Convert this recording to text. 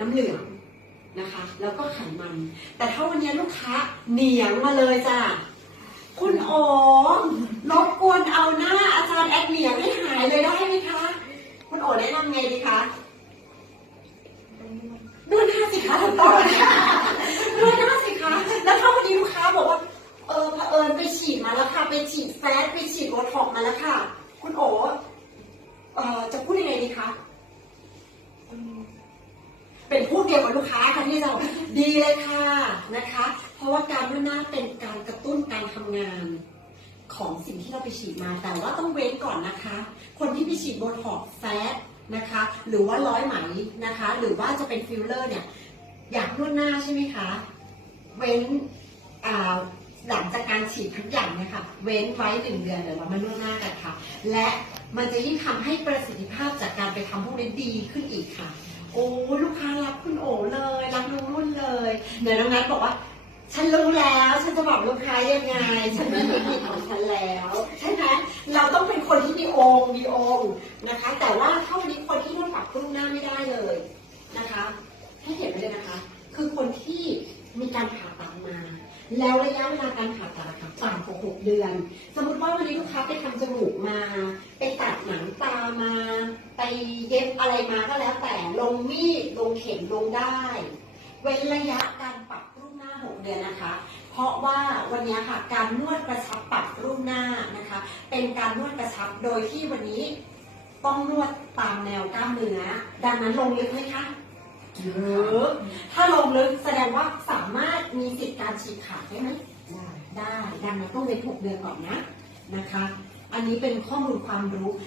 น้ำเหลืองนะคะ แล้วก็ไขมัน แต่ถ้าวันนี้ลูกค้าเหนียงมาเลยจ้ะคุณโอรบกวนเอาหน้าอาจารย์แอดเหนียงให้หายเลยได้ไหมคะ คุณโอแนะนำไงดีคะนวดหน้าสิคะถูกต้องนวดหน้าสิคะแล้วถ้าวันนี้ลูกค้าบอกว่า เออเผอิญไปฉีดมาแล้วค่ะ ไปฉีดแฟตไปฉีดโบท็อกมาแล้วค่ะ คุณโอเอ่อจะพูดยังไงดีคะ เป็นผู้เดียวกับลูกค้าค่ะที่เราดีเลยค่ะนะคะ เพราะว่าการนวดหน้าเป็นการกระตุ้นการทำงานของสิ่งที่เราไปฉีดมา แต่ว่าต้องเว้นก่อนนะคะ คนที่ไปฉีดโบท็อกแฟตนะคะ หรือว่าร้อยไหมนะคะ หรือว่าจะเป็นฟิลเลอร์เนี่ย อยากนวดหน้าใช่ไหมคะ เว้นอ่าหลังจากการฉีดทุกอย่างเนะคะ เว้นไว้หนึ่งเดือนเดี๋ยวเรามานวดหน้ากันค่ะ และมันจะยิ่งทำให้ประสิทธิภาพจากการไปทำพวกนี้ดีขึ้นอีกค่ะ โอ้ลูกค้ารักคุณโอเลยรักน้องรุ่น เลยเดี๋ยวน้องนัทบอกว่า ฉันรู้แล้ว ฉันจะบอกลูกค้ายังไง ฉันมีเทคนิคของฉันแล้ว ใช่ไหมเราต้องเป็นคนที่มีองค์มีองค์นะคะ แต่ว่าเท่านี้คนที่นวดปรับรุ่งหน้าไม่ได้เลยนะคะ ให้เห็นไว้เลยนะคะ คือคนที่มีการผ่าตัดมา แล้วระยะเวลาการผ่าตัดค่ะต่ำกว่าหกเดือน สมมติว่าวันนี้ลูกค้าไปทำจมูกมา ไปตัดหนังตามา ไปเย็บอะไรมาก็แล้วแต่ลงมีดลงเข็มลงได้ เว้นระยะการปรับรูปหน้า 6 เดือนนะคะ เพราะว่าวันนี้ค่ะการนวดกระชับปรับรูปหน้านะคะ เป็นการนวดกระชับโดยที่วันนี้ต้องนวดตามแนวกล้ามเนื้อดังนั้นลงลึกไหมคะลึกถ้าลงลึกแสดงว่าสามารถมีสิทธิ์การฉีกขาดได้ไหมได้ ดังนั้นต้องเว้น 6 เดือนก่อนนะนะคะ อันนี้เป็นข้อมูลความรู้